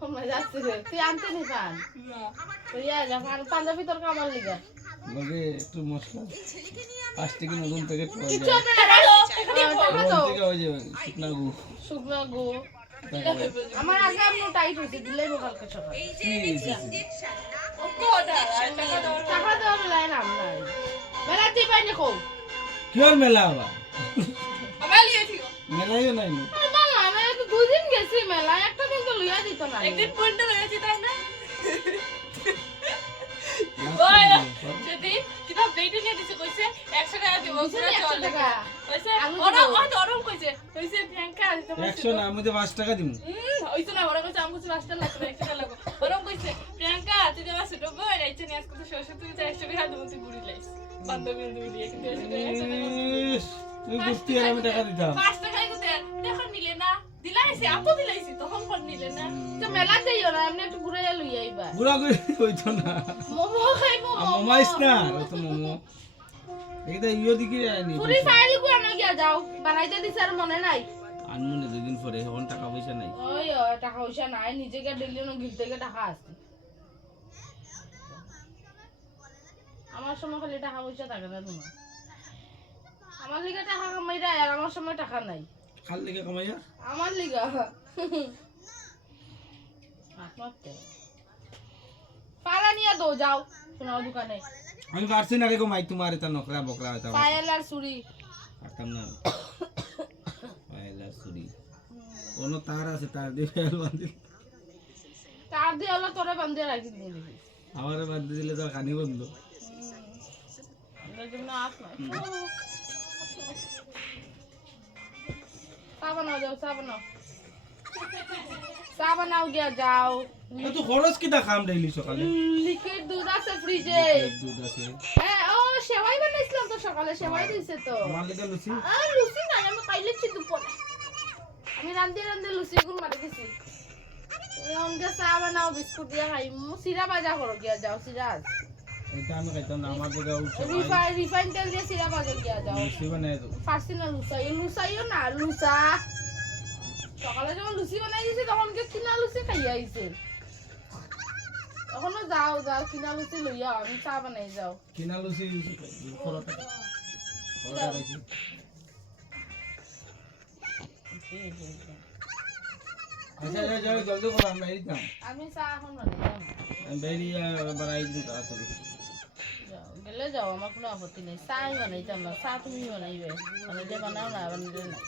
কমে যাচ্ছে রে তুই আনতে নি পান তুই যা পাঞ্জাবি তোর কামার লিগা লগে একটু মশলা 5 টাকা নতুন প্যাকেট পাওয়া কিছু যায় হবে না টাকা তো থেকে হয়ে যাবে শুকনা গো আমার আগে আপনি টাইট হইছে দিলে কালকে সকাল টাকা দেওয়ার লাইন নাই মেলা তুই পাইনি কো কি আর মেলা আবার মেলাইও নাই না বাবা আমি তো দুদিন গেছি মেলা একটা দিন তো লইয়া দিত না একদিন পয়েন্ট লইয়া দিতাম না সেদিন কিতাব বেটে নিয়ে দিছে কইছে 100 টাকা দিব পুরো চল টাকা কইছে ওরম কইছে কইছে ব্যাংকে আজ তো 100 না আমি তো 5 টাকা দিব হইতো না ওরা কইছে আমগো 5 টাকা লাগবে 100 টাকা লাগবে ওরম কইছে প্রিয়াঙ্কা তুই তো মাসে ডব রাইছে নিয়ে আজকে তো শ্বশুর তুই তো 100 টাকা দিব তুই ঘুরি লাইস বান্ধবী দিয়ে কিন্তু 100 টাকা তুই বুঝতি আর আমি টাকা দিতাম 5 টাকাই কইতে এখন নিলে না দিলাইছে আপু দিলাইছি তখন কোন নিলে না তো মেলা যাইও না এমনি একটু ঘুরে লই আইবা বুড়া কই হইতো না মোমো খাইবো মোমো ইসনা তো মোমো এইটা ইও দিকে আইনি পুরি ফাইল কো আনো গিয়া যাও বানাইতে দিছ আর মনে নাই আনমনে দুদিন পরে এখন টাকা পয়সা নাই ওই টাকা পয়সা নাই নিজেকে দিলি না গিফট থেকে টাকা আসছে আমার সময় খালি টাকা পয়সা থাকে না তোমার আমার লিগে টাকা কামাইরা আর আমার সময় টাকা নাই খাল লিগে কামাইয়া আমার লিগা আত্মহত্যা পালা নিয়ে দো যাও সোনার দোকানে আমি পারছি না রে গো মাই তোমার এটা নকরা বকরা হইতা পায়েল আর চুরি পারতাম না পায়লা চুরি কোন তার আছে তার দিয়ে ফেল বাঁধি তার দিয়ে হলো তোরে বান্ধে রাখি দিয়ে দিবি আমারে বাঁধি দিলে তো কানি বন্ধ এর জন্য আস না চা বানাও গিয়া যাও তো খরচ কিটা খাম ডেইলি সকালে লিকুইড দুধ আছে ফ্রিজে দুধ আছে হ্যাঁ ও সেমাই বানাইছিলাম তো সকালে সেমাই দিছে তো আমার লিগে লুচি লুচি না আমি খাইলেছি দুপুরে আমি রান্ধি লুচি গুণ মারি দিছি তুমি অনকে চা বানাও বিস্কুট দিয়া খাই সিরা বাজা করো গিয়া যাও সিরা এটা আমি খাইতাম না আমার জায়গা উঠে রিফাইন তেল দিয়ে সিরা বাজা গিয়া যাও লুচি বানাই দাও ফার্স্ট না লুচাইও না লুচা সকালে যখন লুচি বানাই দিছে তখন কে কিনা লুচি খাইয়া আইছে এখনো যাও কিনা লুচি লইয়া আমি চা বানাই যাও কিনা লুচি পরোটা খাইছি আচ্ছা যাও জলদি করো আমরা এইতাম আমি চা এখন বানাই বেরিয়া বানাই দিন তাড়াতাড়ি গেলে যাও আমার কোনো আপত্তি নেই চাই বানাইতাম না চা তুমি বানাইবে মানে যে বানাও না বানাইলে না